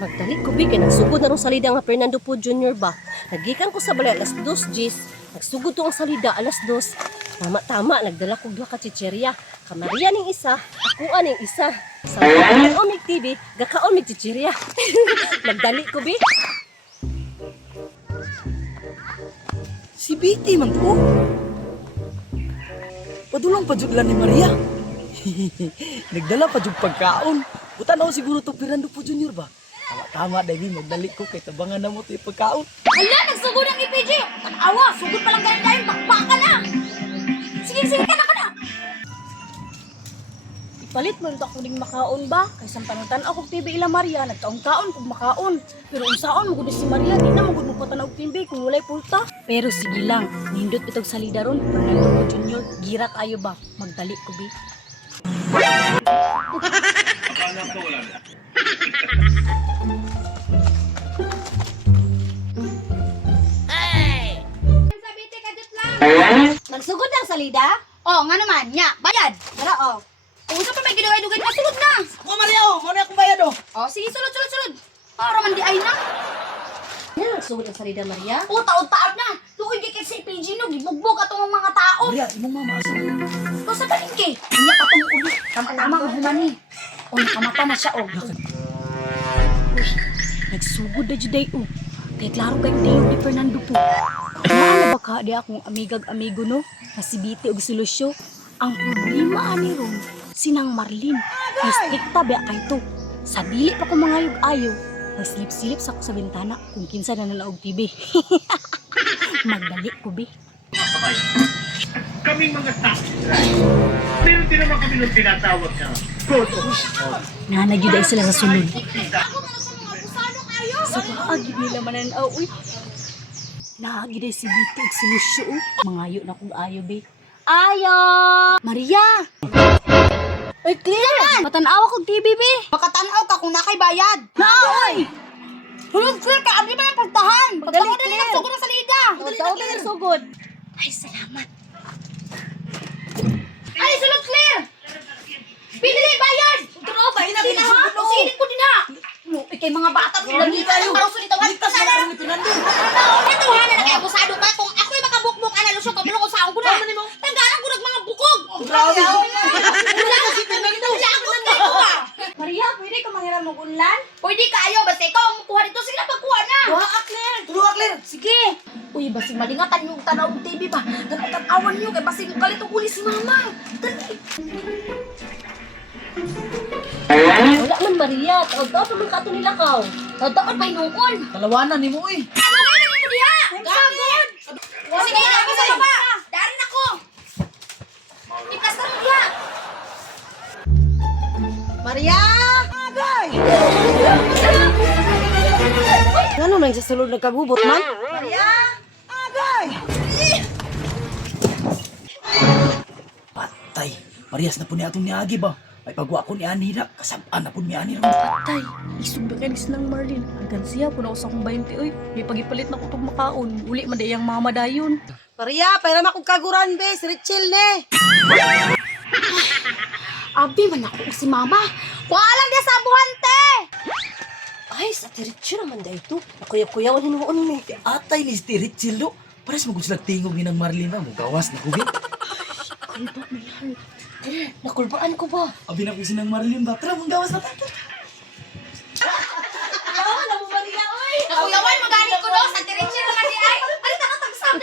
Magdali ko bi kay nagsugod na rong salida nga Fernando po Jr. ba. Nagikan ko sa balay alas 2 G's. Nagsugod to ang salida alas 2. Tama-tama nagdala ko duha ka chichirya. Kamariya ning isa, ako aning isa. Sa mga omig TV, gakaon mig chichirya. Magdali ko bi. Si Biti man ko. Padulang pa jud ni Maria. Nagdala pa jud pagkaon. Utanaw siguro to Fernando po Jr. ba? Tama dahil magdali ko kay tabangan na mo to pagkaon. Hala, nagsugod ang IPG! Tag-awa, sugod pa lang ganyan dahil bakbaka na! Sige, ka na! Ipalit mo ito ako ding makaon ba? Kaysa panutan ako TV ila Maria, nagkaon-kaon kung makaon. Pero unsaon mo si Maria, di na magud mo patanaw TV kung walay pulta. Pero sige lang, nindot itong salida ron, Fernando ko Jr. Gira kayo ba? Magdali ko bi. Nagsugod ang salida? Oh, nga naman, nya, bayad! Tara, oh. Kung sa pa may gidugay-dugay na, sulod na! Ako Maria oh, mo na akong bayad oh. Oh, sige, sulod! Para man di ay na! Yan nagsugod ang salida Maria. O, taod-taod na! Tukoy kay sa IPG, no? Gibugbog atong mga tao! Maria, imong mama asa. Ito sa palingke! Nya pa itong ulit! Tama-tama ang humani! O, nakamata na siya, oh! Uy, nagsugod na juday o. Kaya klaro kayo tingin ni Fernando po. Maano ba ka di akong amigag-amigo no? Na si Biti og si Lucio. Ang problema ani ron, sinang Marlin. Istrikta ba kay to. Sa dili pa ko mangayog-ayo. Nagsilip-silip sa ko sa bintana kung kinsa na nalaog TV. Magdali ko bi. Kaming mga taxi driver. Pero di naman kami nung tinatawag na gold Nanagyuday sila sa sulod. Ako mga sa mga busano kayo! Sa paagid nila mananaw, uy. Naagiday si Biti ug si Lucio. Mangayo na kong ayo, be. Ayo! Maria! Uy, Claire! Matanawa kong TV, be. Makatanaw ka kung nakay bayad! Naoy! Hulog, Claire, kaabli man ang pagtahan! Pagdali, Pagtahan na Claire. nagsugod ang salida! Daw ka nagsugod. Ay, salamat! Ay, sulod, Claire! Pinili bayad! Pero ba, hinagin na ha? Sige ko din ha! Ikay mga bata, lagi kayo! Ang sulitawan! Ligtas na lang ni Fernando. Ito ha, na nakiabusado ka kung ako'y makabukbuk ana lusyo ka bulong usaon ko na. Tanggalan ko ng mga bukog. Grabe. Wala kasi Fernando. Wala ako ng ko ha. Maria, pwede ka manghiram ng unlan? Pwede kayo basta ikaw ang mukuha dito sila pagkuha na. Claire! Tuloy Claire. Sige. Uy, basing malingatan yung tanaw ng TV ba? Tanaw-tanawan niyo kay basing kalito uli si mama. Dali. Wala man Maria, taod-taod naman ka ito nilakaw. Totoo pa inungkol. Kalawanan nimo eh. Ano na mo diha? Gagod. Sige, ako sa baba. Darin ako. Ikas na diha. Maria! Agay! Ngano nang sa sulod nagkagubot man? Maria! Agay! Patay. Marias na po ni atong niagi ba? Ay pagwa ko ni Anira, kasabaan na po ni Anira. Patay, isubigay ng Marlin. Hanggang siya, puno sa akong 20, oy. May pagipalit na ko itong makaon. Uli man dayang mama dayon. Maria, pairam akong kaguran be, si Richel ne. Abi man ako si mama. Kuha lang dia sa buhante. Ay, sa Richel naman da ito. Nakuyaw-kuyawan hinuon ni. Atay ni Stirit Chilo. Pares mo sila tingog ni ng Marlina. Mugawas na hugit. Kalba may heart. Nakulbaan ko ba? Abi na po si ng Marlin ba? Tara, mugawas na tayo. Kuyawan magaling ko daw sa diretso naman di ay. Ay, takot ang sabi.